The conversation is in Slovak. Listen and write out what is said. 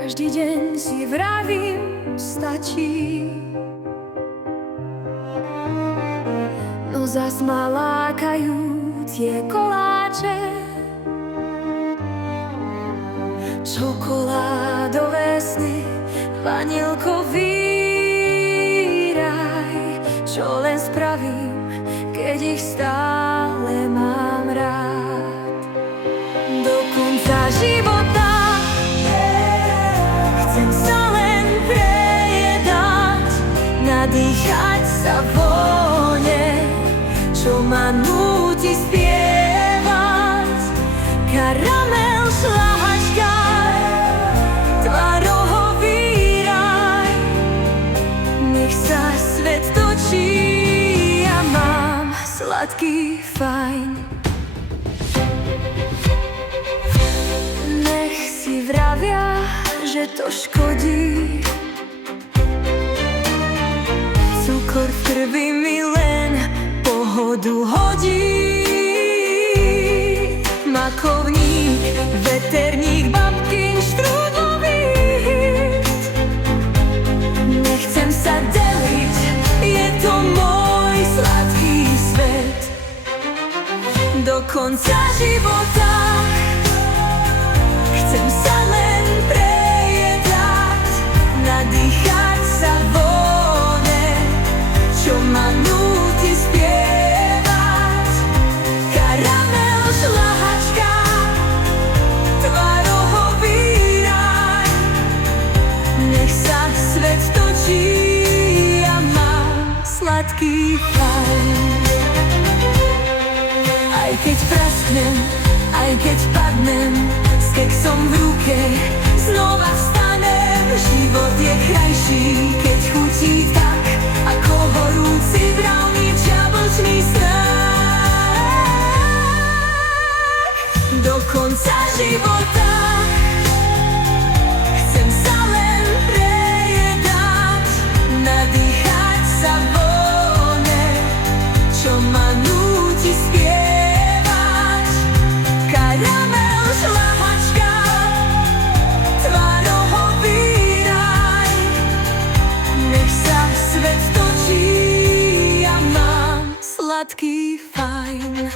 Každý deň si vravím, stačí. No zas ma lákajú tie koláče, čokoládové sny, vanilkový raj. Čo len spravím, keď ich stále mám rád. Do konca života chcem sa len prejedať, nadýchať sa vône, čo ma núti spievať. Karamel, šľahačka, tvarohový raj. Nech sa svet točí a mám sladký fajn. Nech si vravia, že to škodí. Cukor v krvi mi len pohodu hodí. Makovník, veterník, babkin štrúdlový. Nechcem sa deliť, je to môj sladký svet. Do konca života chcem sa len prejedať, nadýchať sa vône, čo ma núti spievať. Karamel, šľahačka, tvarohový raj. Nech sa svet točí a mám sladký fajn. Aj keď prasknem, aj keď padnem, s keksom v ruke znova vstanem. Život je krajší, keď chutí tak, ako horúci brownie v jablčný snak. Do konca života chcem sa len prejedať, nadýchať sa vône, čo ma núti spievať. Karamel, šľahačka, tvarohový raj. Nech sa svet točí a mám sladký fajn.